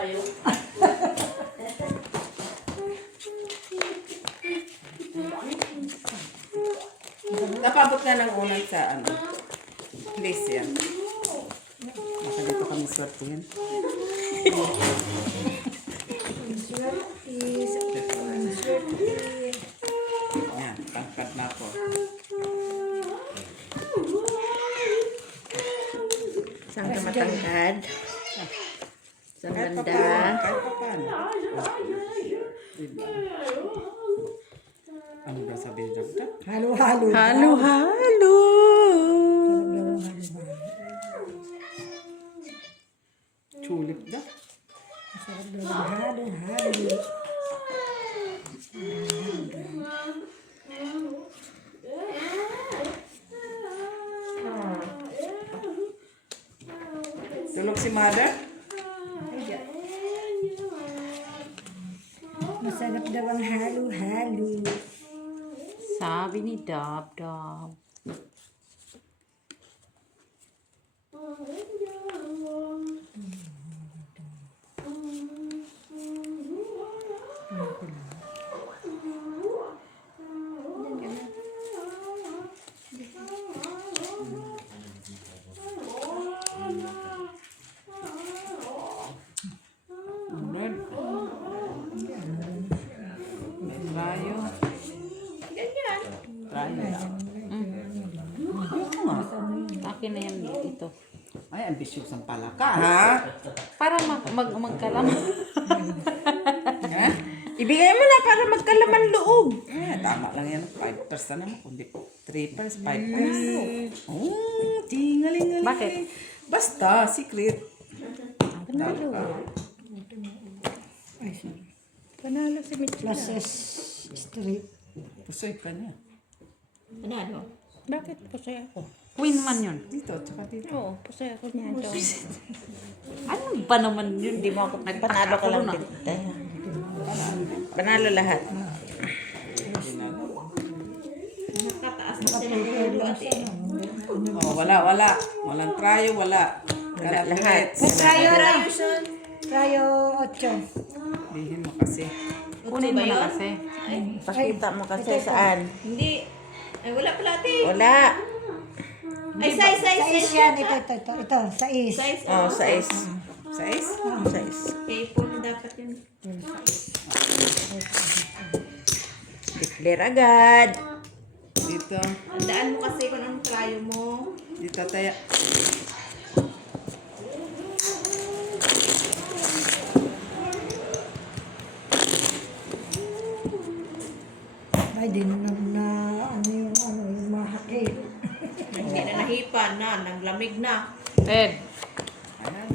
kayo. Napabot na ng unang sa ano. Place yan. Baka dito kami swertihin. Ayan, tangkad na ako. Saan ka matangkad? Saan Kahit pa banda? paano, kahit pa paano. Diba? Ano ba sabi ni Dr.? Halo-halo. Halo-halo! Tulip na. Masarap daw ng halo-halo. Tulog si mother? Masarap daw ang halo-halo. Sabi ni Dab Dab. Red. May rayo. Ganyan. Rayo lang. Ayoko nga. Akin na yan dito. Ay, ambisyosang pala ka, ha? Para magkalaman. Ha? Ibigay mo na para magkalaman loob. Tama lang yan. 5 pers na naman. Kundi 3 pers, 5 pers. Oh, tingaling-galing. Bakit? Basta, secret. Panalo. Panalo si Mitchell. Places Street. Pusoy ka niya. Panalo. Bakit pusay ako? Queen man yun. Dito, tsaka dito. Oo, pusay ako niya. Ano ba naman yun? Di mo ako nagpanalo ka lang. Panalo lahat. Oh, wala. Walang trayo, wala. Wala lahat. Rayo 8. Dihin mo kasi. Kunin mo na kasi. Pakita mo kasi saan. Hindi. Ay, wala pala ate. Wala. Ay, size. Sais yan. Ito. Sais. Size. Oh, sais. Sais? Sais. Okay, full dapat yun. Declare agad. Dito. Tandaan mo kasi kung anong trayo mo. Dito tayo. Ay, di na yung mahakit. Hindi na nahipan na, naglamig na. Ted. Ayan.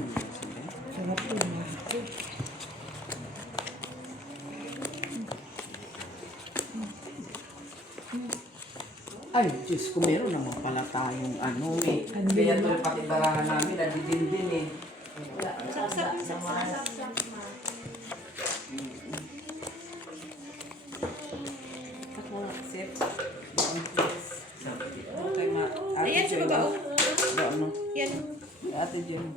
Sarap yun, mahakit. Ay, Diyos ko, meron naman pala tayong ano eh. Kaya ito yung pati barahan namin, nadidindin eh. Saksak. Ako, sip. Okay, Ayan, sa baba, oh. Ano? Yan. Ate Jem.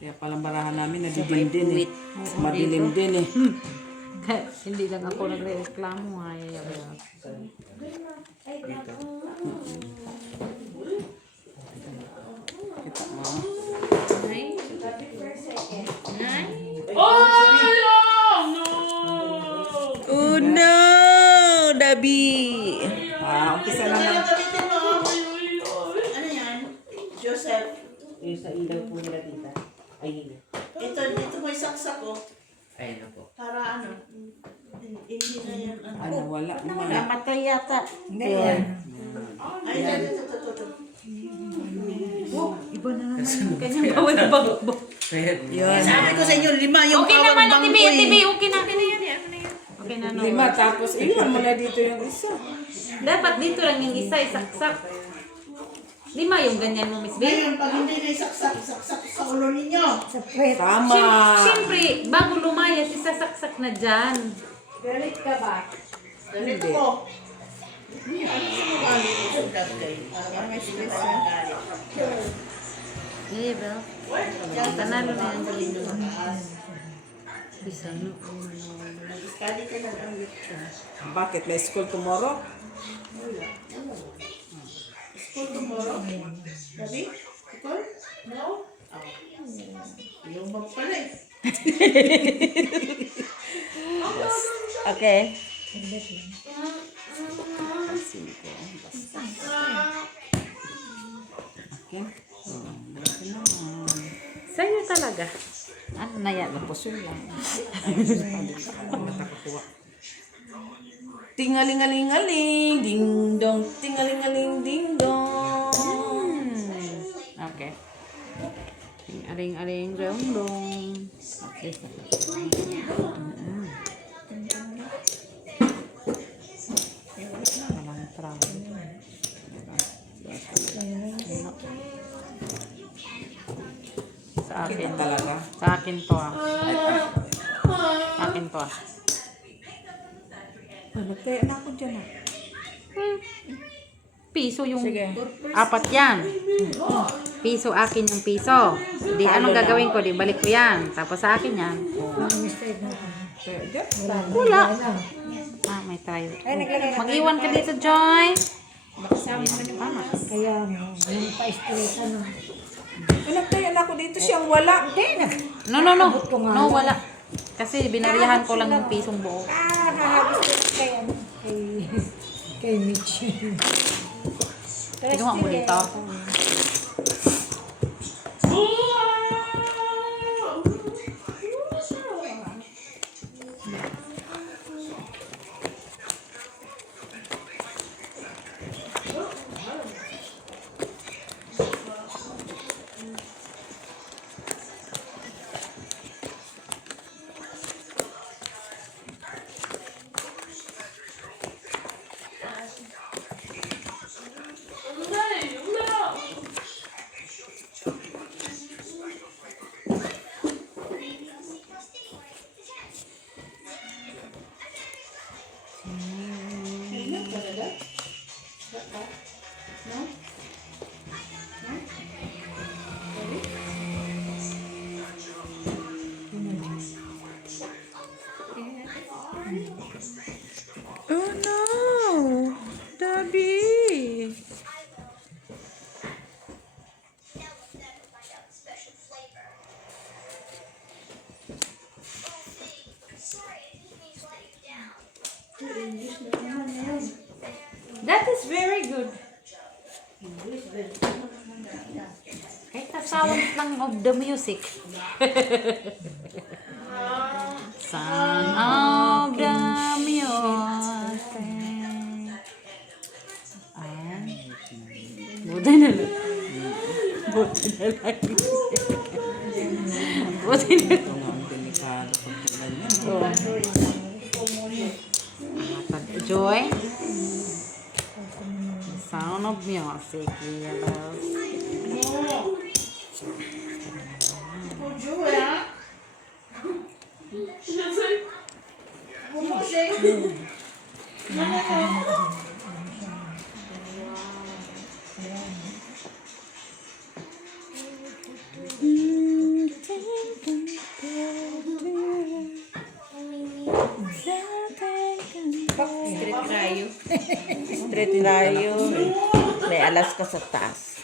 Kaya palang barahan namin, nadidindin eh. Madilim din eh. Hindi lang ako nagre-reklamo. Ayaw. Kita mo. Nay. Nay. Oh no! Dabi! Umpisa na lang. Ano yan? Joseph. Yung sa ilaw po nila tita. Ay, Dito mo isaksak ko. ayun na po. Para ano, hindi na yan. Ano, wala naman. Namatay yata. Hindi yan. Ay, ito. Oh, iba na naman. Kanyang bawal na bangko. Yun. Sabi ko sa inyo, 5 yung Okay naman, Ate Bea, Ate Bea, okay na. Okay na, no. 5, tapos iwan mo na dito yung isa. Dapat dito lang yung isa, isaksak. 5 yung ganyan mo, Miss B. Ngayon, pag hindi na isaksak sa ulo ninyo. Sa puwet. Tama. Siyempre, bago lumayas, isasaksak na dyan. Galit ka ba? Galit ko. Ano sa mali ko sa vlog kayo? Parang may stress na galit. Yeah, bro. Panalo na yan. Bisa na. Study ka lang ang lecture. Bakit? May school tomorrow? School tomorrow? Gabi? Ikaw? No? Oh. Yung bag pala eh. Okay. Okay. Sa'yo talaga. Ano na yan? Puso lang. Tingalingalingaling, ding dong, tingalingaling, ding dong. Okay. Aring-aring dong-dong. Okay. Walang travel. Sa akin. Kita talaga. Sa akin to ah. Sa akin to ah. Ano, kaya na ako dyan ah. Piso yung Sige. apat yan. Piso akin yung piso. Di anong gagawin ko? Di balik ko yan. Tapos sa akin yan. Ang mistake na ako. Kaya dyan. Wala. Wala. Ah, may try. Ay, naglagay na. Mag-iwan ka dito, Joy. Kaya mo, yung pa-stress ano. Anak, kaya na ako dito siyang wala. Hindi, No. No, wala. Kasi binariyahan ko lang yung pisong buo. nakahagis ko kay ano, kay Mitch. Kinuha mo dito. Kailan talaga? Baka? No? No? Gabi? Oh no! Daddy! That is very good. Kahit the sound lang of the music. Sound of the music. Ayan. Buti na lang. Buti na lang. Buti na lang. Ito nga ang delikado pag ganyan. Joy. The sound of music. Yes. Pujo ya. Bumosik. Street rayo. Street rayo. May alas ka sa taas.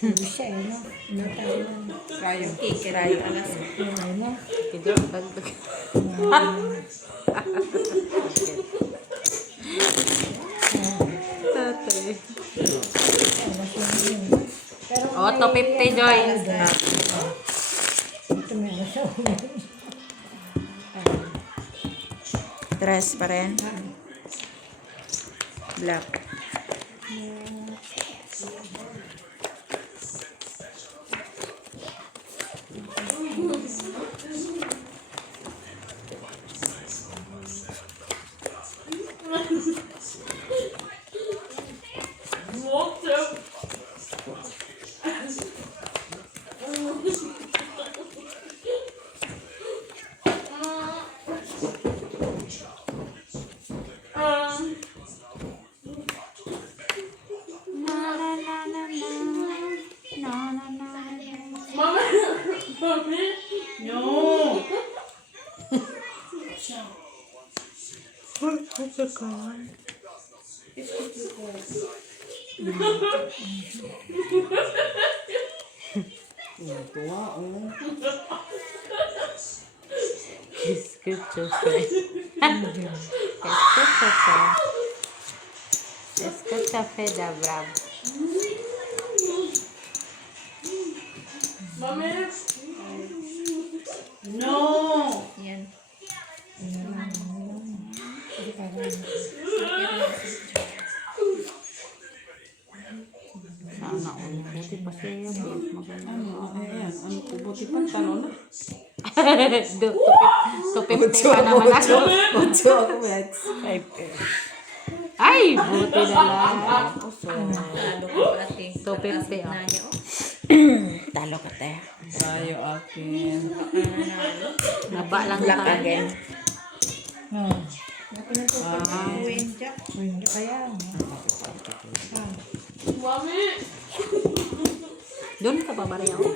Hindi siya, ano? Natay na. Rayo. Rayo alas. Ano? Ito, dagdag. Tatay. Pero Oh, 250, Joy. ito may ano sa ulo. Dress pa rin. Black. No! Tuwa, oh. Escucha, escucha, Feda Bravo. No! Yan. Sana all. Buti pa siya. Ano, ayan. Ano po, buti pantalon na. Tupip pa naman ako. Ocho ako, Max. Ay, buti na lang. Talo ko ate. Tupip pa. Talo ka te. Tayo akin. Naba lang Black tayo. again. Hindi kaya. Doon ka pa ba rin ako?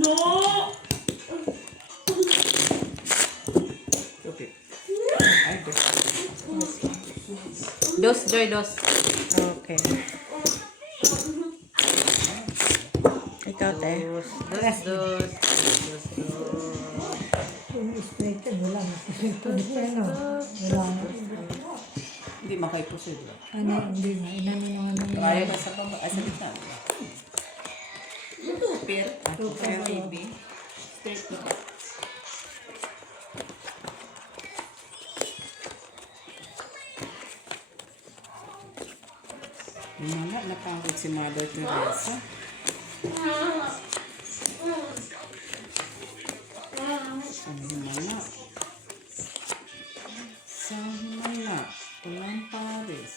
No! Okay. Ay, Dos, Joy, dos. Okay. Ikaw te. Dos, dos, dos. Dos, dos. Straight wala. Ano? Wala na. hindi makaiproceed. Ano, hindi na. Inano yung ano. Kaya ka sa baba, ay sa gitna. Tupir. Kaya TV. Straight na. Wala, napangkot si Mother Teresa. Sa Himala. Sa Himala. Ulang Paris.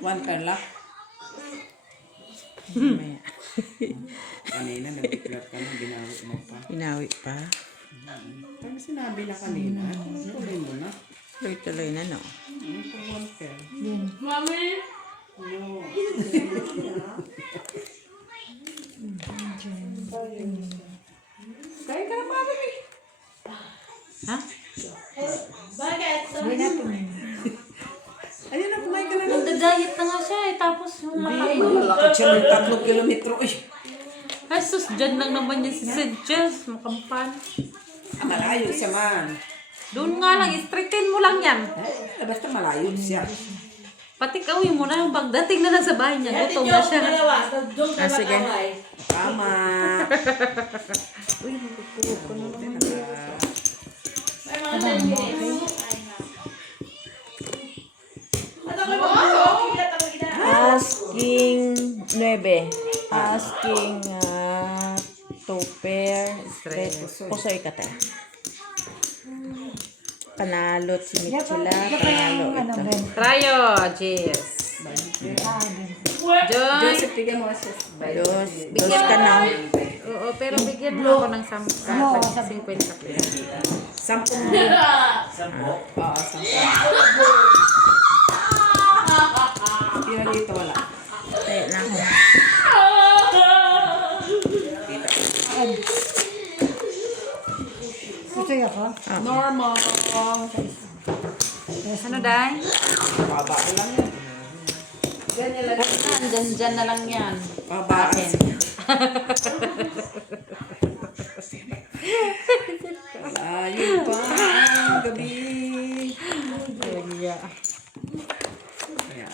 One per lock. Mamaya. Kanina, nag-declare ka na, binawi mo pa. Pinawi pa. Pero sinabi na kanina, tuloy mo na. Tuloy-tuloy na no. Ito one per. Mami! No. Kaya ka na mami. Ha? Bakit? Hindi natin. Ayun na, kumain ka na lang. Nagda-diet na nga siya eh. Tapos yung Malakad siya ng 3 kilometro. ay, sus, dyan lang naman yan si Sid Jess. Makampan. Malayo siya man. Doon nga lang, straighten mo lang yan. Basta malayo siya. Pati kawin mo na yung pagdating na lang sa bahay niya. Gutom na siya. Ah, sige. Tama. Asking 9. Asking 2 pair. Straight. Pusoy ka te. Panalo si Michela. Panalo Ano, ito. Ben? Trayo, Jess. Joy. Joseph, tigyan mo siya. Dos ka na. Oo, pero bigyan mo ako ng 50 pesos. 10 mo. 10? Oo, 10. Tira dito, wala. Tayo na ako. Ito yung ako. Normal. Ano, Day? Baba ko lang yan. Dyan na lang yan. Baba. Layo pa ang gabi. Yeah. Kaya,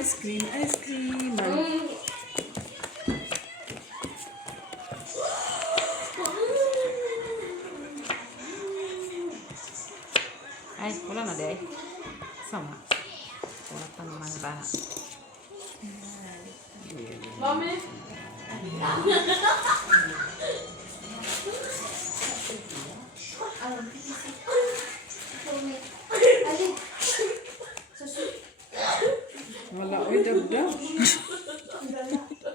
ice cream, ice cream. Ay, wala na, Day. Sama. Wala pa naman ba? Mami! dagdag.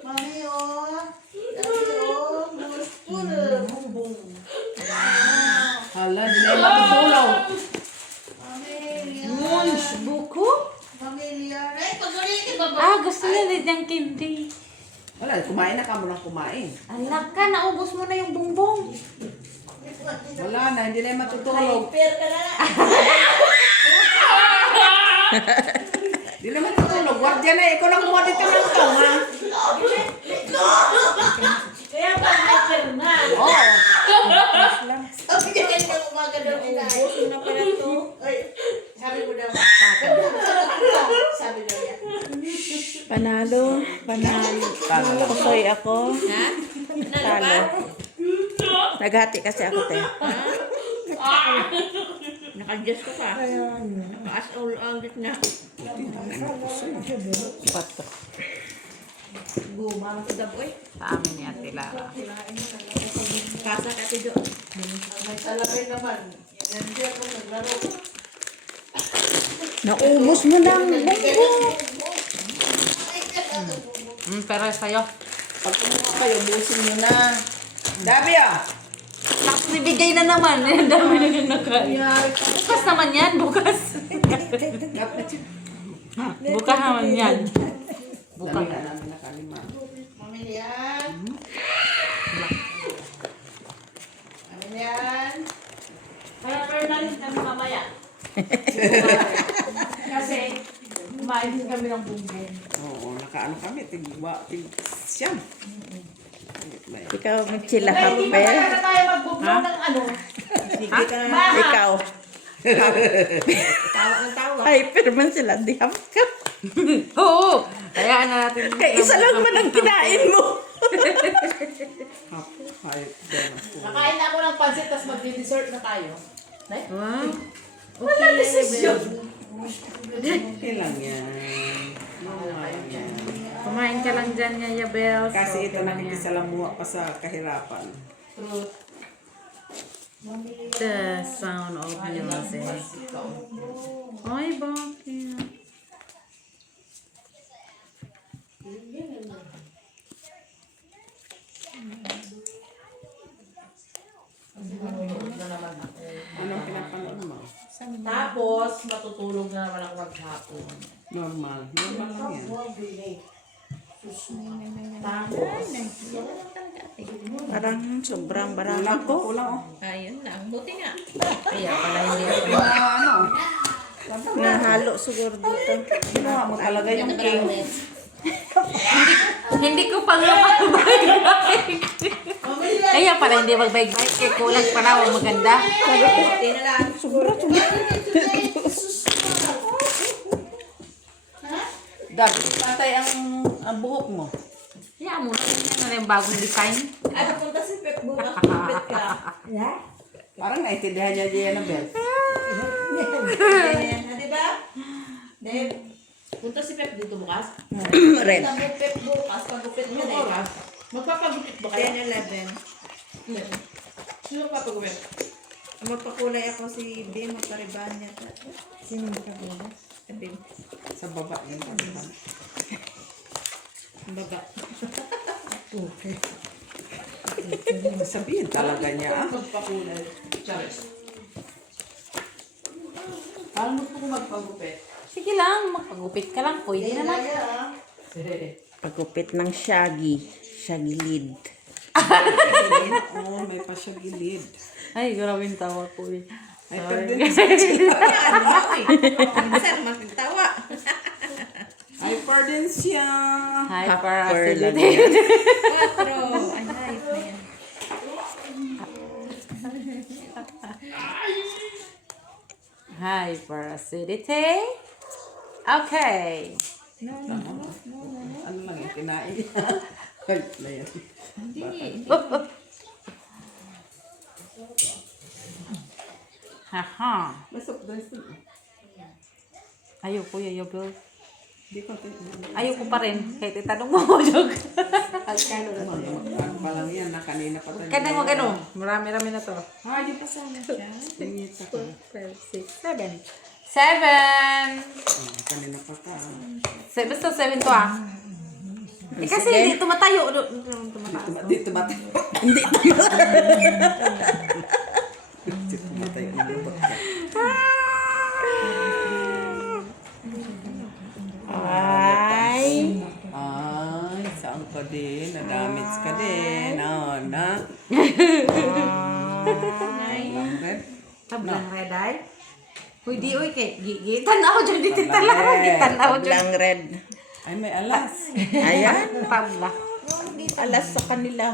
Mami, oh. Dami, oh. Gusto na. Bumbong. Hala, di na yung matutulog. Mami, Munch, buko? Mami, Lian. Ay, pag-ulit, ibaba. Ah, gusto nila niyang candy. Wala, kumain na ka mo ng kumain. Anak ka, naubos mo na yung bumbong. Wala na, hindi na yung matutulog. Hyper ka na. Hindi na matutulog. Wag dyan na, ikaw na kumuha dito ng tong, ha? Kaya pa hyper na. Oo. Sabi niya kanina umaga daw nila. Ubus mo na pala to. Ay, sabi mo daw. Sabi daw niya. Panalo. Kusoy ako. Ha? Talo. Naghati kasi ako, te. Naka-adjust ko pa. Naka-as all out na. Patro. Gumang sa daboy. Sa amin ni Ate Lara. Kasa kasi doon. May talabay naman. Yan diyan kung naglaro. Naubos mo ng bumbong. Pero sa'yo. Pag kumuha kayo, busin nyo na. Dami, ah. Nagbibigay na naman. Ang dami na yung nakain. Bukas naman yan, bukas. Bukas naman yan. Bukas. Dami na namin nakalima. Mamilian. Mamilian. Kaya na rin kami mamaya. Kasi kumain din kami ng bumbong. Oo, nakaano kami, siyam. Ikaw magchila ka, Hindi pe. na tayo magbumbong ng ano. Sige ka. Ikaw. Tawa ng tawa. Hyper man sila. Di ka. Oo. Hayaan na natin. Kaya isa lang man ang kinain mo. Nakain na ako ng pansit, tapos mag-dessert na tayo. Wow. Wala desisyon. Okay lang yan. Kumain ka lang dyan, Yaya Bells. Kasi ito Okay lang yan. nakikisalamuha pa sa kahirapan. The sound of music. Ay, bakit? Anong pinapanood mo? Tapos, matutulog na naman ako maghapon. Normal. Normal lang yan. Tapos, Parang sobrang barang Kulang ako. kulang, oh. ayun lang. Buti nga. Kaya pala hindi ako. Ano? Nahalo siguro dito. Ginawa mo talaga yung king. Hindi ko pa nga mag-bike. Kaya pala hindi mag-bike-bike. Kaya kulang pa raw maganda. Buti na lang. Dapat patay ang buhok mo. Kaya mo na yung bagong design. Ay, punta si Pep bukas. Pep ka. Parang naintindihan niya di Annabelle. Di ba? Deb, punta si Pep dito bukas. Red. Punta mo Pep bukas. Pagupit mo na oras. Magpapagupit ba kayo? 10-11. Sino papagupit? Magpakulay ako si Bim Magparibanya. Sino magpakulay? Si Bim. Sa baba yun. Baba. Sabihin talaga niya. Magpakulay. Charis. Paano mo ko magpagupit? Sige lang, magpagupit ka lang. Pwede naman. Pagupit ng shaggy. Shaggy lid. Oo, may pa siya gilid. Ay, grabe yung tawa ko eh. Ay, Sorry. pag din sa sila. Minsan makitawa. Hyper din siya. Hyper lang Hyperacidity. yan. 4. Ay, ayos na yan. Hyperacidity. Okay. Ano lang yung kinain niya. Help na yan. Haha. Masok drinks din. Ayoko, Yaya Bells. Hindi ko Ayoko pa rin. Kahit itanong mo, joke. Ano pa lang yan, na kanina pa tayo. Kaya mo gano. Marami-rami na to. Ah, di pa sana siya. Tingit ako. 12, 6, 7. 7. Kanina pa ka. Basta 7 to ah. Eh, kasi Sige. hindi tumatayo. Tumataas. Dito ba tayo? Hindi tayo. Dito ba tayo? Ay. Ay, saan ka din? Nadamage ka din. Oh, na. Lang red. Tablang red ay. Uy, di uy kay tanaw jud di titala. Tanaw jud. Tablang red. Ay, may alas. Ayan. Tabla. Alas sa kanila.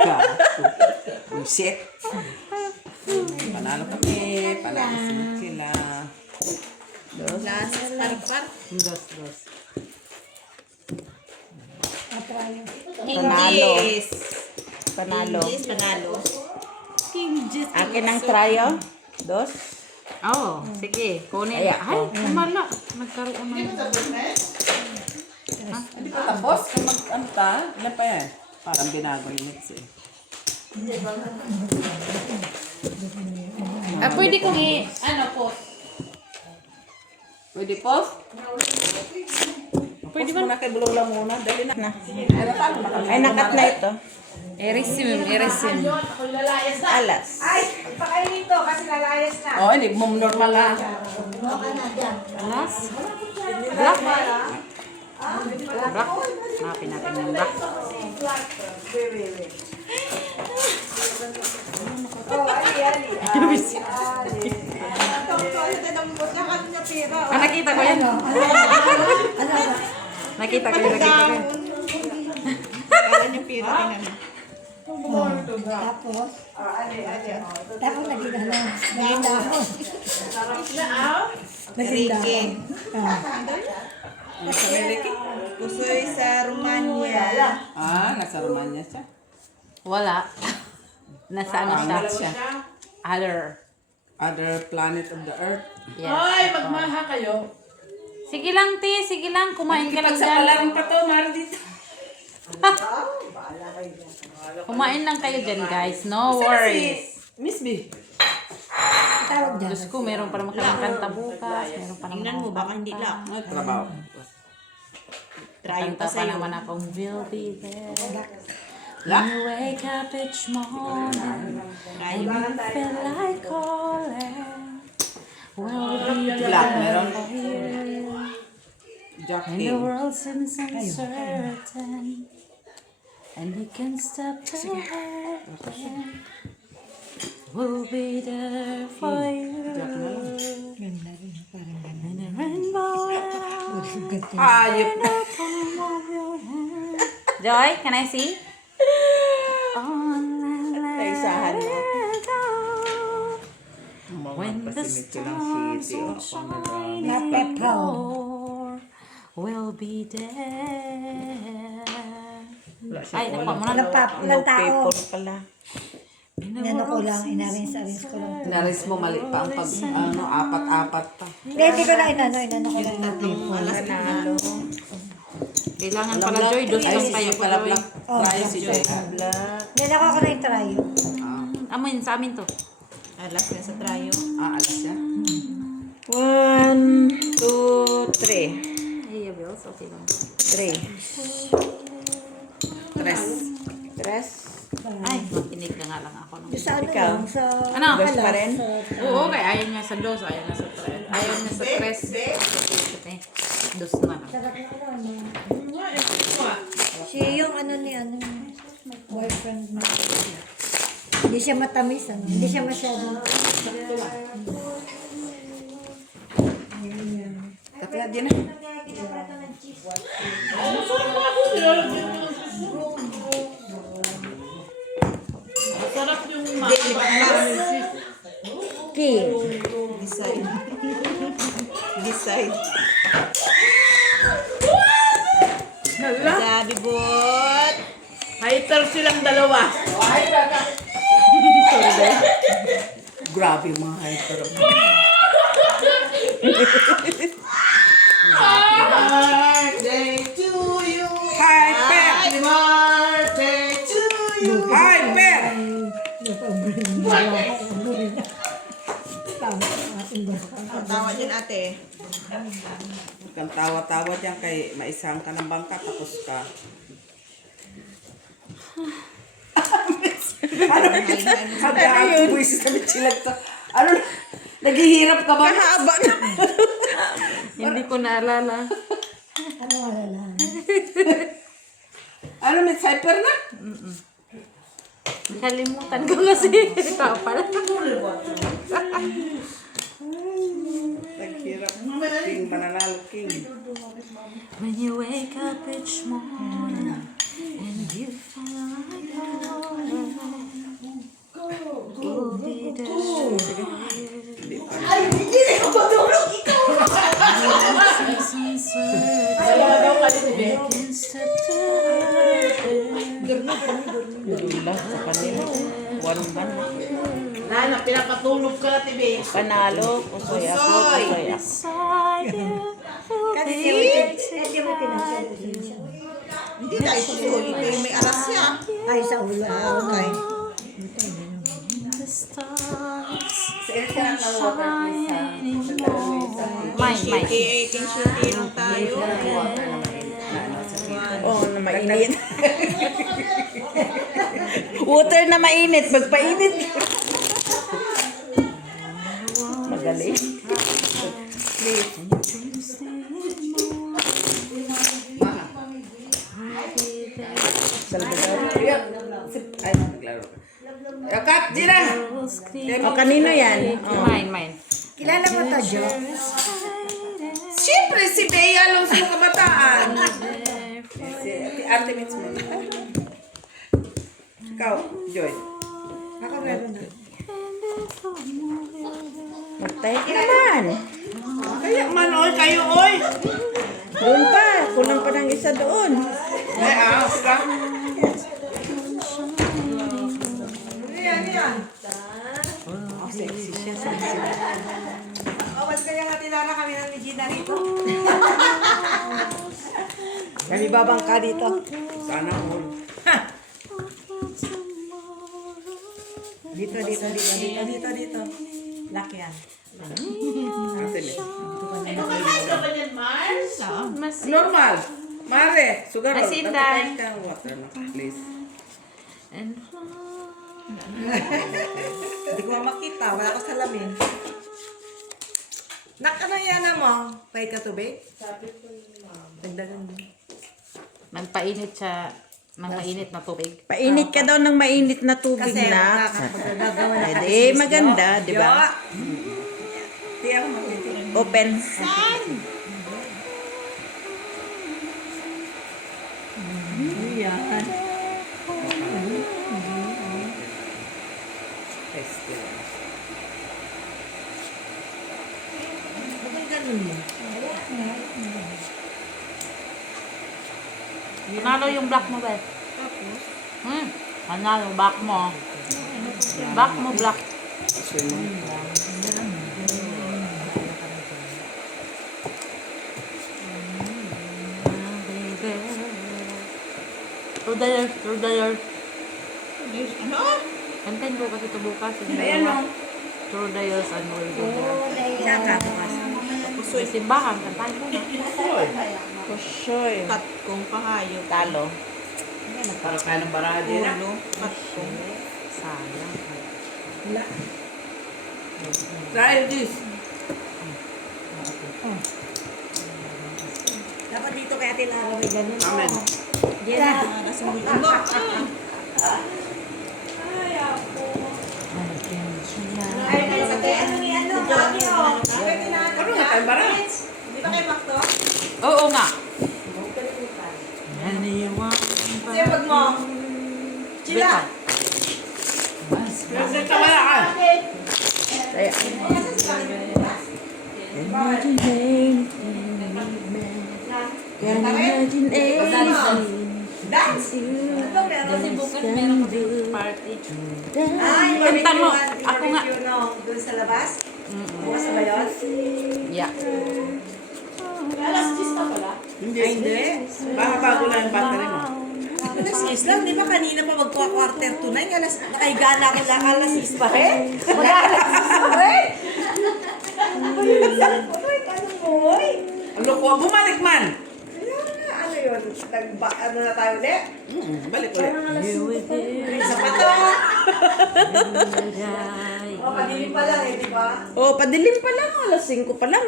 Gato. Shit. Panalo kami. Panalo sila. Last parpar. Dos. Panalo. Panalo. Panalo. Akin ang tryo. Dos. Oh, sige. Kunin. Ay, Ay, ako. kumala. Nagkaroon ng... Hindi pa tapos. Kung mag-anta, ilan pa yan? Parang binago yung mix eh. Pwede kong po. Pwede pause? Pwede mo na kay bulong lang muna. Dali na. Ay, natalo na kami. Ay, nakat na ito. Erisim. Alas. Oh, hindi mo normal lang. Alas. Black. Black. Hanapin natin yung black. Nakita ko yan. Nakita ko yan. Kala niyo pira tingnan mo. Tapos naging ano, naging ako. Naging Ricky. Nasa Meliki? Pusoy sa Romania. Ah, nasa Romania siya. Wala. Nasa ano siya? Angat siya. Other planet of the earth. Yes. Ay, magmaha kayo. Sige lang, Ti. Sige lang. Kumain ka lang Sa dyan. alarm pa to, Mara dito. Kumain lang kayo dyan, guys. No worries. Miss B. Tawag dyan. Diyos ko, meron pa naman kaming kanta bukas. Meron pa naman Tingnan mo, baka hindi lang. Ay, trabaho. Try Kanta pa pa sa'yo. naman akong will be there. La? When you wake up each morning and you feel like calling, we'll be Black, meron. there. Jack When the King. world seems uncertain and you can stop the hurting, we'll be there for you. And the rainbow Ayop. in the palm of your hand. Joy, can I see? Naisahan mo. When the stars will shine in Napepaw. your we'll be there. Wala siya Ay, po. nakuha mo na. Walang tao. Paper pala. Inano ko lang, inarrange ko lang. Naris mo mali pa ang pag, ano, apat-apat pa. Hindi ko na inano ko lang. Panalo. Kailangan pala, Joy. Dos lang tayo pala pala. black. Tayo si Joy. Black. Nilako ko na yung try. Amin, sa amin to. Alas na sa tryo. Ah, alas siya. 1, 2, 3. Hey, Bills, okay lang. 3. Tres. Ay, makinig na nga lang ako. Sa ano Ikaw? lang, sa... Ano? Dos pa rin? Oo, okay. Ayaw niya sa dos, ayaw niya sa tres. Ayaw niya sa tres. Dos na lang. Sarap na ano. Si yung ano ni ano, boyfriend na. Hindi siya matamis, ano. Hindi siya masyadong... Tapos din na. Masarap yung King. Decide. Decide. Sabi bot. Hater silang dalawa. Grabe yung mga hyper. Birthday to you. Hyper! Birthday to you. Hyper! Tawa dyan ate. Huwag kang tawa-tawa dyan kay maisahan ka ng bangka tapos ka. Ano yun? Buwisis na bichilag to. Ano? Naghihirap ka ba? Mahaba na. Hindi ko naalala. Ano, may cipher na? Nakalimutan ko kasi. Ikaw pala. Naghihirap. King, mananalo, king. When you wake up each morning and you feel like falling, will be there. Dalawa daw ka din, Be. Step to heaven. Dula sa kanila. One man. Nana, pinapatulog ka natin, Be. Panalo. Pusoy ako. Pusoy ako. Beside you, Kasi will hindi mo pinansin. Hindi tayo susuloy. May alas siya. Ay, sa ulo. Okay. the stars Sa aircon ang water, shining Miss. Mine, mine. King Shiki lang tayo. Oo, na mainit. Water na mainit. Magpainit. Magaling. Salvador. Ay, naglaro ka. Kat, Jira! O, kanino yan? Oh. Mine, mine. Kilala mo to, Jo? Siyempre, si Bea Alonso ng kabataan. Si Ate Mitz mo. Ikaw, Joy. Ako meron na. Magtayo ka naman. Kaya man, oy, kayo, oy! Doon pa. Kulang pa ng isa doon. Ay, sila. Awas kaya nga tinara kami ng ni Gina rito. Kami babangka dito. Sana all. Dito. Laki yan. Ate Mitz. Kumain ka ba niyan, Mars? Mas Normal. Mare, sugar roll. Asin, Tapos ka ng water na, please. and Hindi ko makita. Wala ko salamin. Ano yan mo? Pahit ka tubig? Dagdagan mo. magpainit sa mainit na tubig. Painit ka daw ng mainit na tubig Kasi na. magagawa na Eh, maganda, di ba? Tiyan mo. Tiyan. Open. Yan. Este. Bakit ganun mo? Panalo yung black mo, ba? Panalo, back mo. Back mo, black. Through the years. Ano? Kantayin ko kasi ito bukas. Ayan, no? Through the years and we'll go there. Nakakawas. Sa simbahan, kantayin ko na. Pusoy. Katkong kahayop. Talo. Para kaya ng baraha din. Ulo. Katkong. Sayang. Try this. Dapat dito kay Ate Lara may ganun. Amen. Yan na. Nasumbol. Ano? Ay, ano ni ano? Ano nga tayo baraha? Di ba kayo makto? Oo nga. Sige, wag mo. Chila. Present ka wala ka. Kaya. Can imagine anything. Dance. Ano meron? Kasi bukas meron ko din party. Ay, Kanta mo. barbecue, Ako nga. barbecue, no? Doon sa labas? Bukas na ba yun? Yeah. Alas 10 na pala. Hindi. Ay, hindi. Baka bago lang yung battery mo. Alas 6 lang, di ba kanina pa magkwa-quarter to 9, nakahiga na ako lang, alas 6 pa rin? Wala alas 6 pa rin? Uy! Ang loko, bumalik man. Ano yun? Ano na tayo ulit? Balik ulit. Isa pa to! Padilim pa lang di ba? Oh, padilim pa lang. Alas 5 pa lang.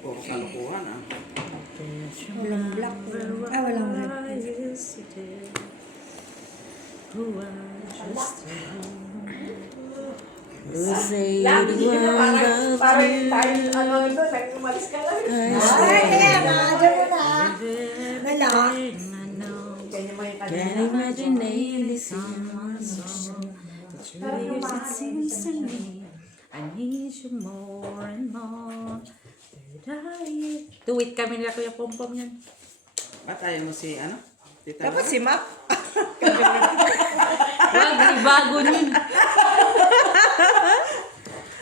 Puro kalukuhan ah. Walang black. Ah, walang red. Who say Lagi you yun na want parang love tayo, ano ito, umalis ka lang. Ay, kaya na, dyan mo na. Wala. Can imagine daily someone's song. The truth is, it seems to me I need you more and more. Tuwit kami nila Kuya Pompom yan. At ayaw mo si ano? Tita Dapat Laura? si Mac. Wag, bago nun.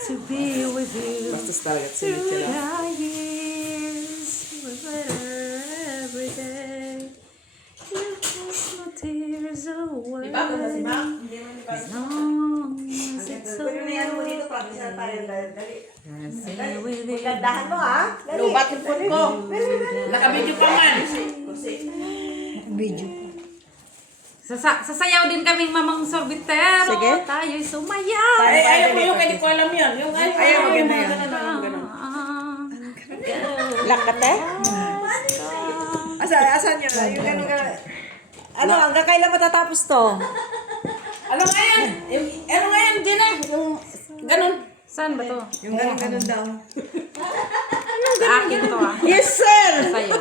To be with you. Bastos talaga si Mitchell. Our years were better every day. You wash my tears away. Bago na si Mac. As long as it's Pwede na yan mo over, dito, practice na tayo. Dali. I stay with you. Gandahan mo ha. Dali. Lubat yung phone ko. Nakabidyo pa man. Video. Sasayaw din kaming mamang sorbitero. Sige. Tayo'y sumayaw. Ay, ayaw mo yung hindi ko alam yun. Yung ayaw mo yung mga ganun. Lakate? Asan yun? Yung ganun ka. Ano, hanggang kailan matatapos to? Ano nga yan? Ano nga yan, Gina? Yung ganun. Saan ba to? Yung ganun daw. Sa akin to ah. Yes, sir! Sa'yo.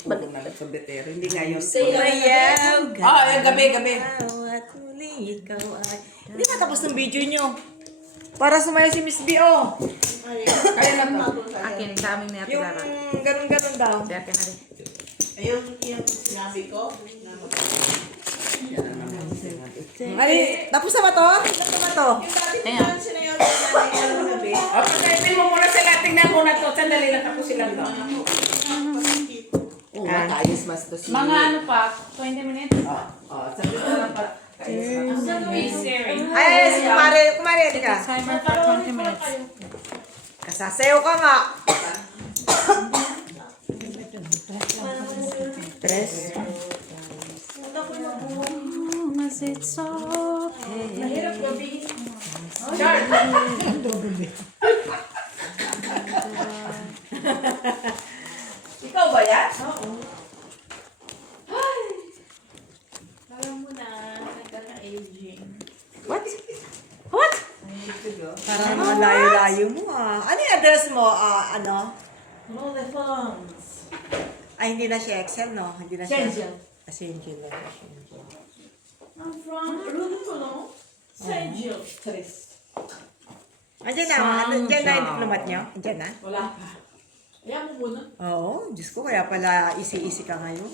Balik na lang sa betero. Hindi nga yun. Mayaw ka. Oh, yung gabi. At muling ikaw ay... Hindi matapos ng video nyo. Para sumaya si Miss B, oh. Kaya na to. Akin, sa aming ni Ate Yung Lara. ganun daw. Si akin na rin. Ayun yung sinabi ko. Ali, tapos na ba to? Tapos na ba to? Ayan. O, pagkainin mo muna sila. Tingnan muna to. Sandali lang tapos silang to. Oo, matayos mas to si... Mga ano pa, 20 minutes? Sabi ko lang para. Ay, si kumari, hindi ka. Timer for 20 minutes. Kasasayaw ka nga. Tres. As it's okay. Ikaw ba yan? Alam mo na, nagkaka-aging. What? What? Parang naman layo-layo mo ah. Ano yung address mo? Ano? All the phones. Ay, hindi na siya Excel, no? Hindi na siya. Shenzhen. Shenzhen na. I'm from Rudo, no? Shenzhen. Tres. Andiyan na, andiyan na yung diplomat nyo? Andiyan na? Wala pa. Ayan mo muna. Oo, Diyos ko, kaya pala isi-isi ka ngayon.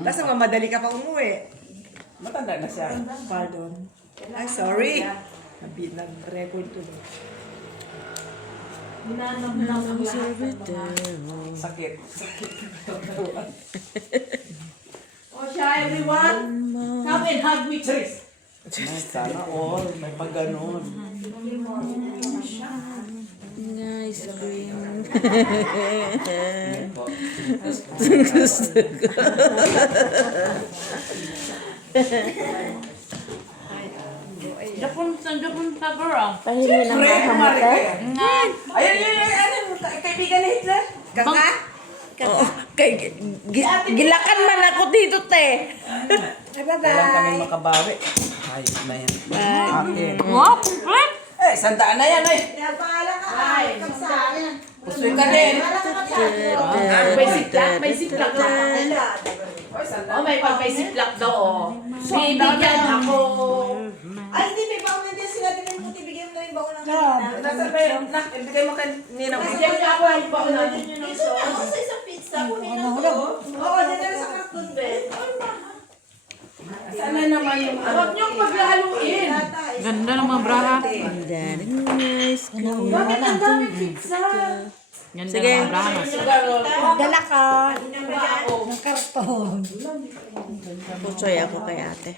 Tapos mamadali ka pa umuwi. Matanda na siya. Pardon. Ay, sorry. Nag-record to. Hinanam lang ang lahat ng mga... Sakit. Oh, siya, everyone. Come and hug me, Tris. Sana all. May pag ganun. Ice cream. Japon ka girl. Pahingi ng Pre, kumari mahamate. kayo. Ayun. Kaibigan ni Hitler. Kaka? Oo. Gilakan man ako dito, te. Ay, Walang bye-bye. kami makabawi. Ayos na yan. Akin. What? What? Sandaan na yan ay. Nabahala ka. Ay, Pusoy ka din. May siplak, may siplak daw. Oh, may pag may siplak daw, oh. Bibigyan ako. Ay, hindi, may baon na din sila. Tingnan mo, ibigyan mo na yung baon ng kanina. Nasa ba yun? Nak, ibigay mo kay Ninang mo. Bigyan niya ako ang baon natin yun ng Ito na ako sa isang pizza. Kunin na to. Oo, dinala sa karton, Ben. Sana naman yung Huwag niyong paglahaluin. Ganda ng mga braha. Ice cream. Bakit ang daming pizza? Ganda Sige. ng mga braha. Dala ka. Ako. Ng karton. Pusoy ako kay ate.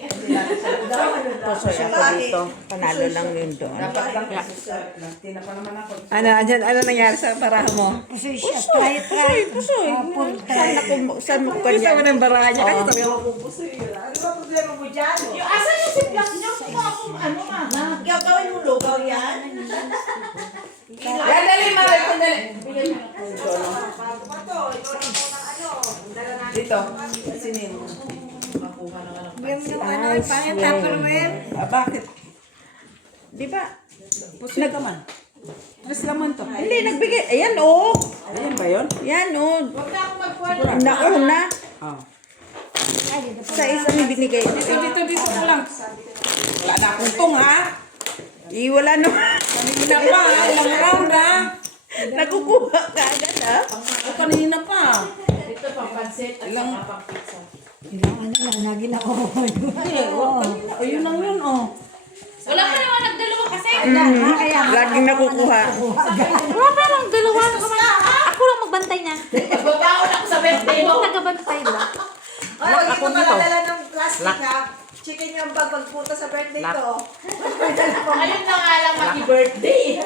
Pusoy ako dito. Panalo lang yun doon. Ano nangyari sa baraha mo? Pusoy. Saan mo Gusto mo ng baraha niya kasi sabi mo, Ano ba problema mo dyan? Yung asa yung siplak niya? Kung ako, ano mama? Gawin mo lugaw yan? Yan, dali, Mare. Dali. Dito. Sinin mo. pangit Tupperware. Bakit? Di ba? Pusoy ka man. Tres laman to. Hindi, nagbigay. Ayan, oh. Ayan ba yun? Yan, oh. Huwag na ako magkuhan. Nauna. Oh. Sa isang binigay. Dito ko lang. Wala na akong tong, ha? Wala no. Kanina pa, ilang round, ha? Nakukuha ka agad, ha? O kanina pa. Ito pang pansit at Ilang- saka pang pizza. Hindi, kanina. O, yun lang yun, oh. Wala pa naman nagdalawa kasi. Laging nakukuha. Wala pa naman dalawa. Ako lang magbantay niya. Magbabaon ako sa birthday mo. Ako tagabantay lang. Ay, huwag ito maladala ng plastic ha. Chicken yung bag magpunta sa birthday ko. Ayun na nga lang maki-birthday.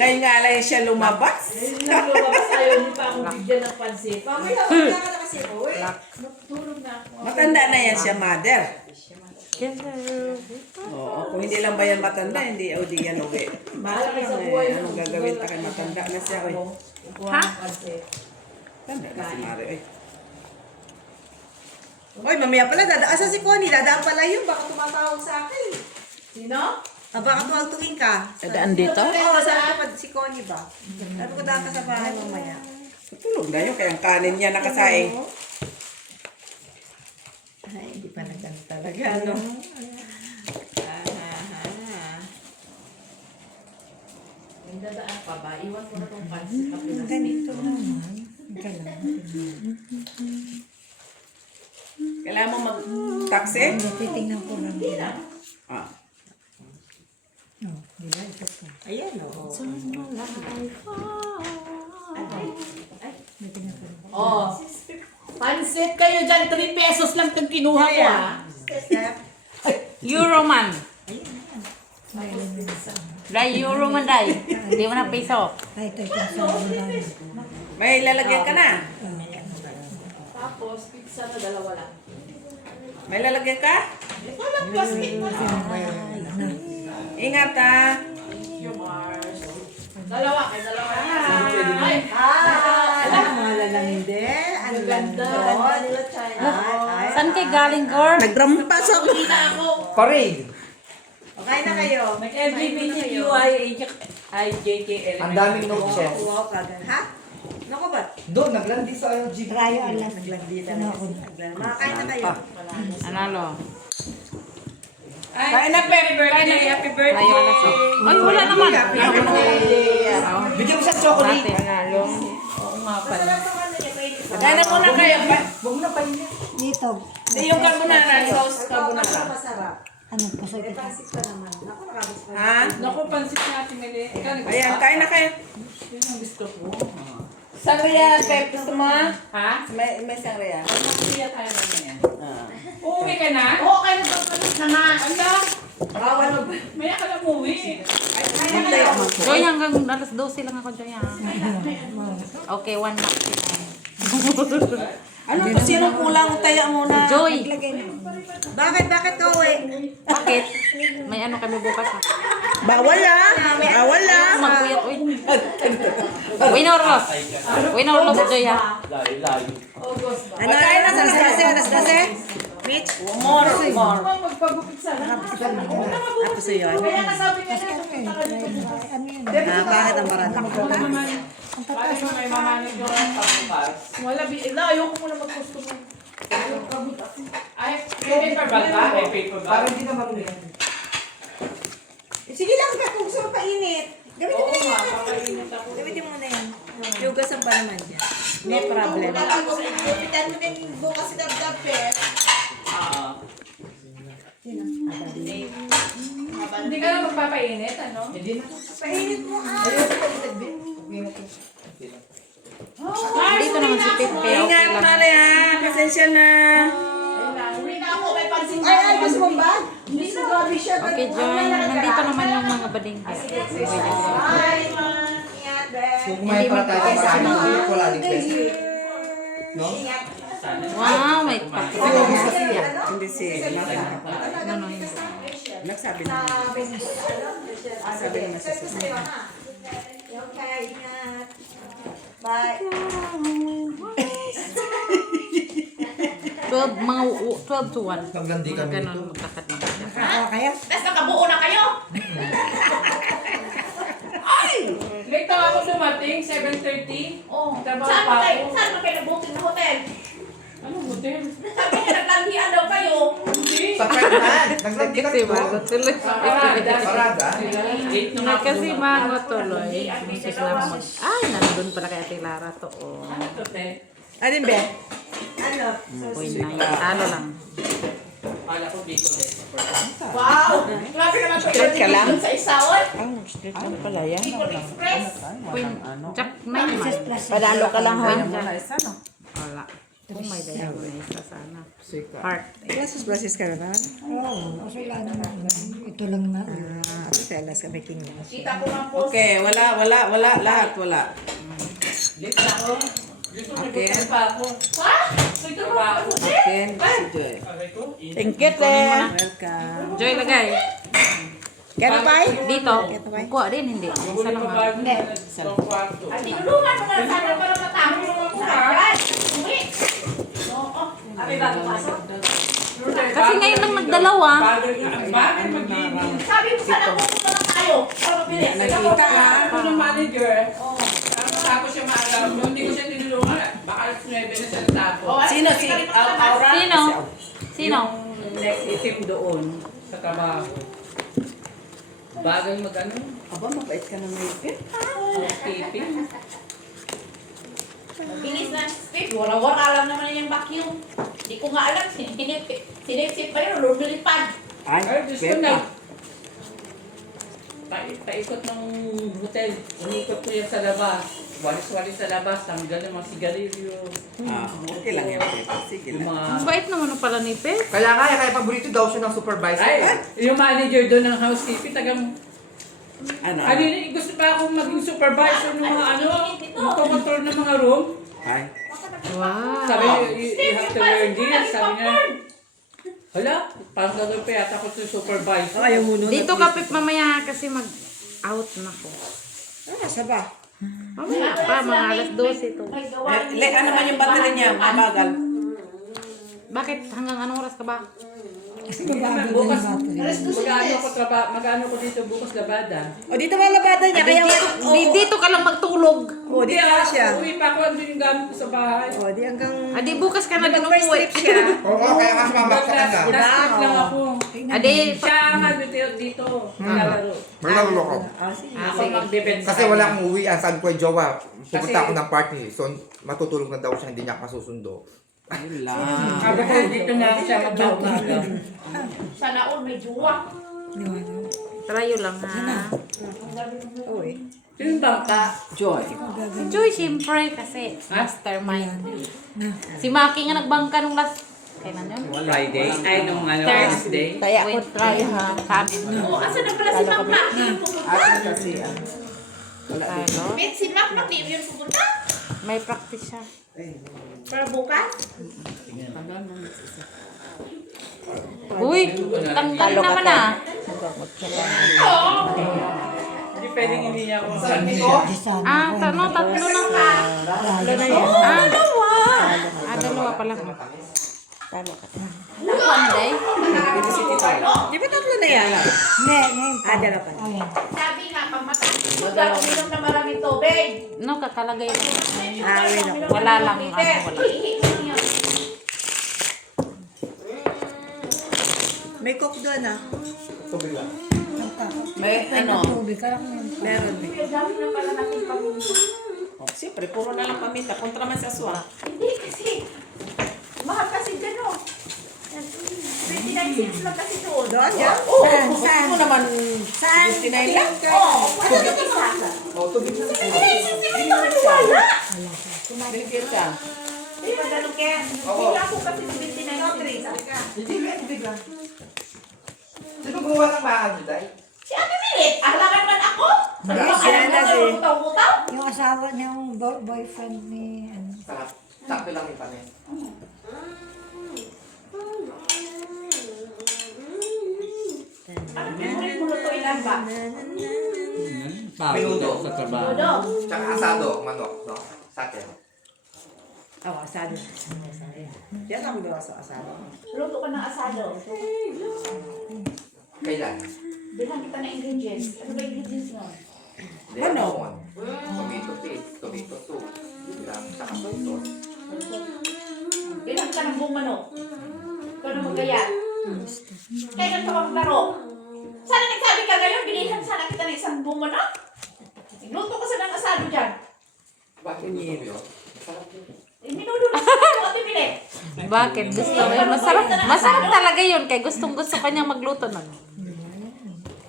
Ngayon nga lang siya lumabas. Nung lumabas ayaw niyo pa akong bigyan ng pansit. Mamaya, wala ka na kasi uwi. Natulog na ako. Matanda na yan siya, mother. Oo, kung hindi lang ba yan matanda, hindi o di yan uwi. Baka lang eh, anong gagawin pa kay matanda na siya, oy. Ha? Tanda na si Mare, oy. Oy, mamaya pala, asa si Connie? Dadaan pala yun, baka tumatawag sa akin. Sino? Baka tuwagtuin ka. Dadaan dito? Oo, sabi ko pa si Connie ba? Sabi ko daan ka sa bahay mamaya. Tulog na yun, kaya ang kanin niya nakasaing. Ay, hindi pa nagano talaga, ano? Yung dadaan pa ba? Iwan mo na tong pansit na pinasito. Kailangan mo mag-taxi? Titingnan ko lang. Ah. Ayan, oo. Oh. Pansit kayo dyan. 3 pesos lang itong kinuha ko ha. Euro man. Dai, euro man dai. Hindi mo na piso. May lalagyan ka na? Tapos pizza na 2 lang. May lalagyan ka? Walang plastic mo na. Ingat, ha? Yung Mars. 2 kay 2. Ay! Wala lang hindi. Ang ganda. Saan kay galing, girl? Nagrampas ako. Uwi na ako. Parade. Okay na kayo. LGBTQIAJKL. Ang daming notes eh. Wow, kagan. Ha? Naku ba? Doon, naglandi sa LG. Naglandi talaga. Makakain na kayo. Analo. Kain na, Pep. Kain na. Happy birthday. Ay, wala naman. Bigyan mo sa chocolate. Analo. Kain na muna kayo. Huwag mo na pahinga. Hindi yung carbonara, sauce carbonara. Masarap. Pansit pa naman. Naku, nakabis pa. Ha? Naku, pansit natin Mili. Ayan, kain na kayo. Yun ang gusto ko. Sangria, Pep. Gusto mo, ha? Ha? May sangria. Magsiya tayo naman yan. Ah. Uuwi ka na? Oo, kayo nagpapalit na nga. Ala! Bawal na ba? Maya ka na umuwi. Joy, hanggang alas 12 lang ako, Joy. Okay, 1 knock sila. Ano to? Sino kulang? Taya muna. Joy! Bakit ka uwi? Bakit? May ano kami bukas ha? Bawal, ha? Bawal, ha? Magpuyat, uy. Uy, Norlos. Uy, Norlos, Joy ha? Ano? Alas 12? Mitch? More. Magpagupit sana. Tapos yun. Kaya nasabi ka na, pupunta ka dito. Bakit ang marami? Paano mo may mamanig ko lang pagbukas? Wala, ayoko muna mag-customer. Ay, may paper bag ba? May paper bag? Para hindi na malulit. Sige lang ka kung gusto mo painit. Gamitin Oo mo nga, yan. papainit ako. Gamitin mo na yan. Yugasan pa naman yan. May problem. Gupitan mo din bukas si Dab-Dab, Pep. Hindi ka na magpapainit, ano? Hindi na. Painit mo Dito naman si Pip, kaya okay Ingat, lang. Mare, ha? Pasensya na. Uwi na ako, may pansin ay, gusto mo ba? Hindi na grabe siya. Okay, Joy. Nandito naman yung mga bading. Bye, man. Ingat, Ben. So, kumain para tayo sa paano. Wala din best. No? Ingat. Wow, may patis. Hindi si Ano yun? nagsabi na. Sabi na siya sa okay, ingat. Bye. 12 to 1. Naglandi kami Ganon, dito. magtakat lang siya. Tapos nakabuo na kayo. Ay! Late na ako dumating, 7:30. Oh, Trabaho saan pa ba kayo? ako. Saan ba kayo nag-booking na hotel? Anong hotel? Sabi niya, naglandian daw kayo. Hindi. Sa Ferdinand. Naglandi Kasi kami bago to. tuloy. Parada. Nga kasi bago tuloy. Musis na ako mag... Ay, nandun pala kay Ate Lara to. Oh. Ano to, te? Alin ba? Ano? Uy, na talo lang. Kala ko dito, te. Wow! Grabe naman po Straight ka lang? sa isawan. Straight lang pala yan. Bicol Express. Uy, Jack na naman. Padalo ka lang ha. Wala. Oh, may diagonal isa sana. Heart. Brasis ka na. Ito lang na. Ito sa alas kami king. Kita ko man po. Okay, wala, lahat wala. Late na ako. Gusto mo hotel pa ako. Ha? Ito ba? Ken, si Joy. Sabi ko, Thank you, te. Welcome. Joy, lagay. Kaya na ba? Dito. Kuha din, hindi. Isa lang ha. Sa kwarto. Ay, tinulungan mo na sana para matapos mo ako. Ayan. Uwi. Oo. Abi ba pasok? Kasi ngayon lang nagdalawa. Ang bagay magiging. Sabi mo sana pupunta na tayo. Para mabilis. Nakita ka. Ako ng manager. Tapos siya maalam. Hindi ko siya tinulungan. Baka alas 9 na siya natapos. Sino? Si Aura? Sino? Sino? Next itim doon sa trabaho. Bagay mag-ano? Aba, mabait ka na may Housekeeping. Bilis na speed. Wala-wala lang naman yung vacuum. Hindi ko nga alam. Sinipsip pa yun. Lumilipad. Ay, gusto na. Paikot ng hotel. Unikot ko yan sa labas. Walis-walis sa labas. Tanggal ng mga sigarilyo. Okay lang yan. Sige Yung lang. mga... Ang bait naman pala ni Pe. Kaya nga, kaya paborito daw siya ng supervisor. Ay, yung manager doon ng housekeeping, tagang... Ano? Kanina, gusto pa akong maging supervisor ng mga ano, yung control ng mga room. Ay. Wow. Sabi, you have to wear this. Sabi niya, hala, parang gagawin pa yata ko sa supervisor. Ayaw mo nun. Dito ka, Pip, mamaya kasi mag-out na ko. Asa ba? Mamaya pa, mga alas 12 ito. May gawa. Ano naman yung battery niya? Mabagal. Bakit? Hanggang anong oras ka ba? Bukas, mag-ano ko dito bukas labada. O dito ba labada niya? Kaya Dito ka lang magtulog. O, dito na siya. Uwi pa ako, ano yung gamit ko sa bahay. O, di hanggang... Adi, bukas ka na din First umuwi. trip siya. Oo, kaya nga sumabak sa kanya. Last trip lang ako. Adi, Siya ang dito, naglalaro. Marunong ako. Ako mag-defense. Kasi wala akong uwian. Sabi ko kay Jowa, pupunta ako ng party. So, matutulog na daw siya, hindi niya kasusundo. Yun lang. Sabi ko, dito na ako siya magbabaga. Sana all may juwa. trayo lang ha. Uy. Sino bangka? Joy. Si Joy, siyempre, kasi mastermind. Si Maki nga nagbangka nung last, kailan yun? Friday. Ay, nung ano, Thursday. Kaya Kaya ako try ha. Kami. Oo, asa na pala si Mac Mac? Hindi pupunta. Ate kasi Ano? Bet, si Mac Mac, di yun pupunta. May practice siya. Para bukas. Uy, tanggal naman ah. Hindi pwedeng hindi niya ako Ah, tatlo lang ka. Dalawa pala. Talo ka. Monday? Di ba tatlo na yan? Dala pa. Sabi nga, pag matapos ka, uminom na maraming tubig. No, kakalagay lang. Uminom Wala na lang, ng ano, liter. wala. Ihi lang yan. May cook doon ah. Tubig lang. May ano? Meron. Kaya dami na pala natin paminta. Oh, siyempre, puro na lang paminta. Kontra man sa aswa. Hindi kasi, mahal kasi dyan o. 29 cents lang kasi doon. Doon yan? Oo. Saan? Mo naman. Saan? 59 lang. Oo, wala na isa. Oh, tubig lang. 29 cents, hindi ka maniwala. Binigyan ka. Di ba ganun, Ken? Oo. Bigla ko kasi 29. Hindi lang. Sino gumawa ng mahal niyo, Day? Si Ate Milit, alangan man ako. Hindi, Ano siya alam na mo si- sa butaw-butaw? Yung asawa niyang boyfriend ni... Sarap. Sakto lang yung panin. Ano favorite mo luto ilan ba? Menudo. Sa trabaho. Dodo. Tsaka asado, manok, no? Sa atin. Oo, asado. Yan ang gawa sa asado. Luto ka ng asado. Kailan? Bilhan kita ng ingredients. Ano ba ingredients nun? Ano? Tomato paste, tomato soup. Lang, tsaka soy sauce. Bilhan kita ng buong manok. Ikaw na magkaya. Kailan ka maglaro? Sana nagsabi ka ngayon, bilhan sana kita ng isang buong manok. Luto ka sa ng asado dyan. Bakit gusto mo yun? Masarap yun. Minudo na sa Ate Milit. Bakit? Gusto mo yun? Masarap, masarap talaga yun. Kaya gustong-gusto pa niyang magluto nun.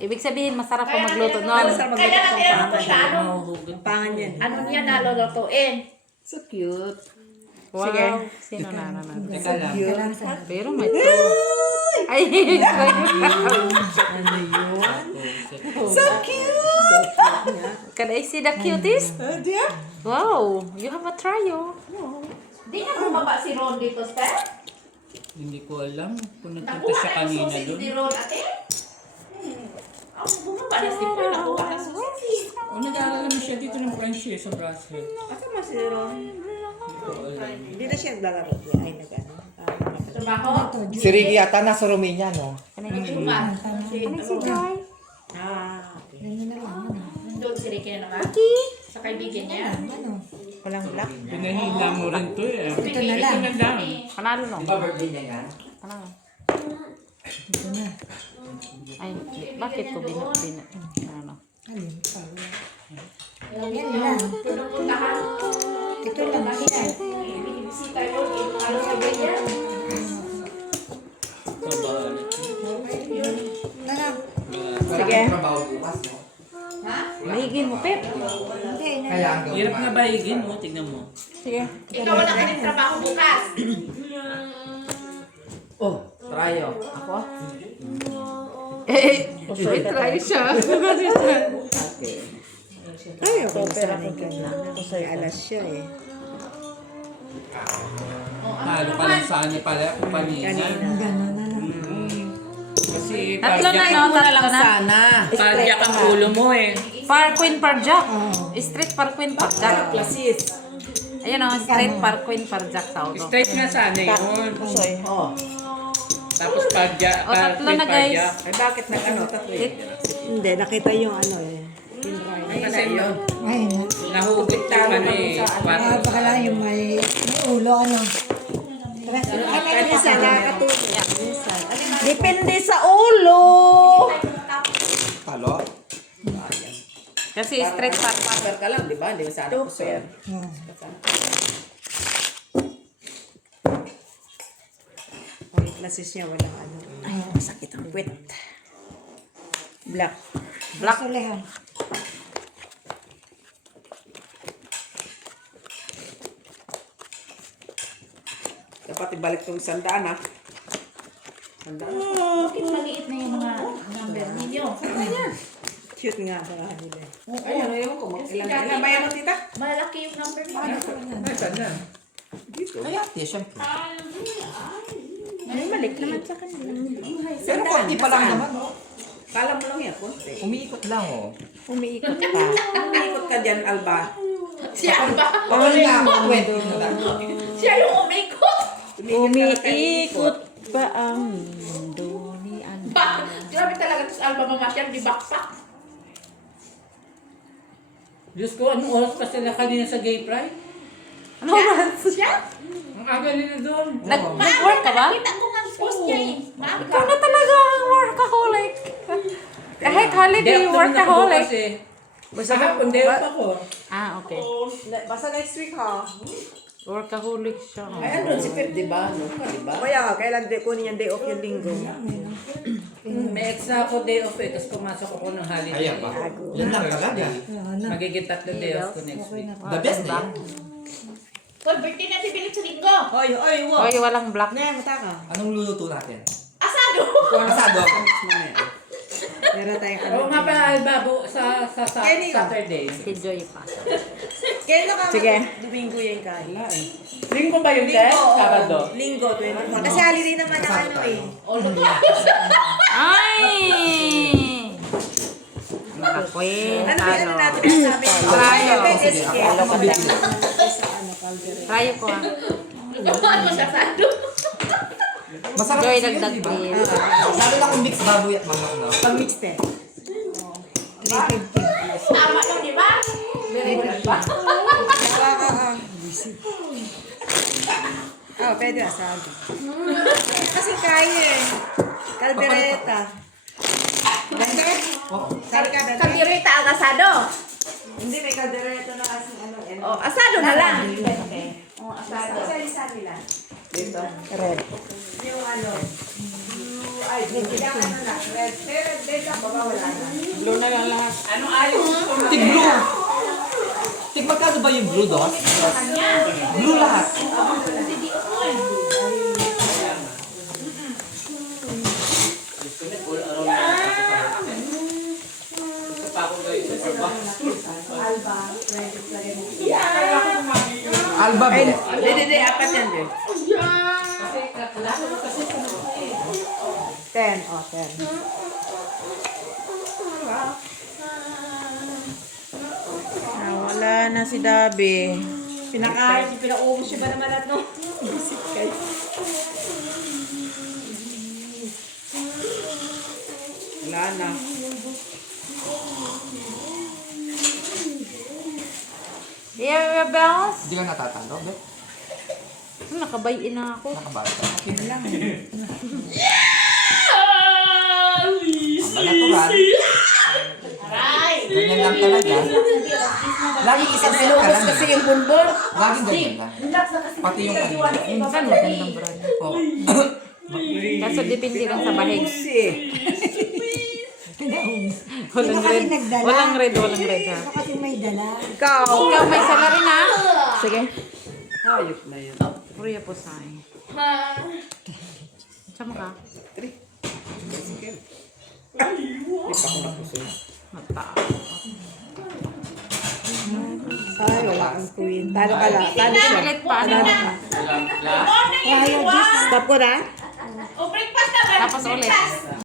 Ibig sabihin, masarap pa magluto nun. Kaya natin ano ko siya, ano? Pangan yan. Ano niya nalulutuin? So cute. Wow. Sino na naman? Teka lang. Pero may to. Ay, So cute! can I see the cutest? Wow, you have a trio. Di na bumaba si Ron dito, Steph? Hindi ko alam kung nagpunta Nakuha siya na yung kanina susi doon. ni Ron, ate? Bumaba na si Ron, nakuha na susi. O nag-aaral naman siya dito ng French sa Brussels. Asa mo si Ron? Hindi na siya naglalaro. Ay, nag-ano. Trabaho? Si Ricky yata nasa Romania, no? Nagsuman. Si Joy. Nandun si Ricky na naman. Sa kaibigan niya. Walang black. Pinahila mo rin to eh. Ito na lang. Panalo no? Di ba birthday niya yan? Panalo. Ay, bakit ko ano? Yan lang. Pinupuntahan. Ito lang siya. Binibisita yun. Ano sa ganyan? Sige. Trabaho bukas, no? Ha? Mahigin mo, Pep. Kaya ang gawin Hirap na baigin mo, tignan mo. Sige. Ikaw wala ka rin trabaho bukas. Oh, tryo. Ako? May try siya. Ay, ako pera ko na. Kasi alas siya eh. Talo ka lang sana pala kung kanina. Kasi Tatlo na, no? Tatlo na. Sana. Tadyak ang ulo mo eh. Parquin Parjak. Street Parquin Parjak. Plasis. Ayun o, Street Parquin Parjak tawag ko. Straight nga sana yun. Oh. Tapos padyak. O, tatlo na, guys. Ay, bakit nag-ano? Tatlo eh. Hindi, nakita yung ano eh. Kasi yun, Ay, nahugot naman eh. baka lang yung may ulo, ano. Minsan nakakatulong. Depende sa ulo. Talo? Kasi Street Parquin. Super ka lang, di ba? Hindi sana ko sir. Ang plasis niya walang ano. Ay, masakit ang puwet. Black. Black. Sulihan. Dapat ibalik tong sandaan ha. Sandaan. Bakit maliit na yung mga number ninyo? Cute nga sa kanila. Ayun, ayun ko. Ilan ba yan, tita? Malaki yung number ninyo. Ay, saan na? Kaya ate, syempre. Ay, balik naman sa kanila. Pero konti pa lang naman, no? Kala mo lang yan, konti. Umiikot lang, oh. Umiikot ka. Umiikot ka dyan, Alba. Siya ba? Oo nga, kwento na lang. Siya yung umikot. Umiikot pa ang mundo ni Anda. Grabe talaga ito sa Alba Mamasyal, di baksak. Diyos ko, anong oras pa sila kanina sa gay pride? Ano ba? Siya? Ang aga nila doon. Nag-work ka ba? Nakita ko nga post niya eh. Ikaw Maaga. na talaga ang workaholic. Kahit holiday, workaholic. Basta hapon, day off ako. Ah, okay. Basta next week ha. Workaholic siya. Ay, ano, si Pep, di ba? Ano ka, di ba? Kaya, kailan kunin yung day off yung linggo? May extra ako day off eh, tapos pumasok ako ng holiday. Ayan ba? Yan lang talaga. Magiging 3 day off ko next week. The best na yan. Hoy, birthday na si Billy sa linggo. Oy, Hoy, walang black. Ne, mata ka. Anong luluto natin? Asado. Asado. Meron tayong Oo nga pala, Albabo, sa Kenny, Saturday. Si Joy pa. Kailan ka Sige. Domingo yung kaya? Linggo ba yun, Ted? Sabado. Linggo, 21. Kasi holiday naman ang ano eh. Ay! Nakakwenta, Ano ba yung ano no? natin ang sabi? Rayo. Pwede, sige. Rayo ko ah. Gawan mo sa asado. Masarap Joy, kasi yun, dagdag di ba? please. Lalo na kung mix baboy at manok, no? Pag-mix eh. Tama yun, di ba? Very good ba? Oh, pwede asado. Kasi kaya eh. Caldereta. Dante? Saan ka, Dante? Kandirita ang asado. Hindi, may caldereta na kasi ano. Oh, asado na lang. Oh, asado. Isa nila. Red. Yung ano. Ay, yung ano na. Red. Red lang, baba wala na. Blue na lang lahat. Ano ayaw? Tig blue. Tig magkano ba yung blue, Dos? Blue lahat. Alba, Ay, be. hindi, apat yan, Joy. 10. Oh, 10. Wala na si Dabi. Pinakain, pinaubos siya ba naman at no? Wala na. Yeah, bells. Hindi ka natatalo, be? Nakabayin na ako. Nakabata. Lang. Natural. Aray. Ganyan lang talaga. Laging isang sila ka lang. Kasi yung bunbon. Laging ganyan lang. Pati yung ano. Minsan magandang brand. Oh. Kaso depende rin sa bahig. Sino kasi nagdala? Walang red ha. Sino kasi may dala? Ikaw. Ikaw may sala rin ha. Sige. Hayop na yun. Puriya po sa'yo. Sama ka? Mata. Ay, wala kang queen. Talo ka lang. Talo siya. Pilit pa. Stop ko na. O, breakfast na ba? Tapos ulit. Breakfast.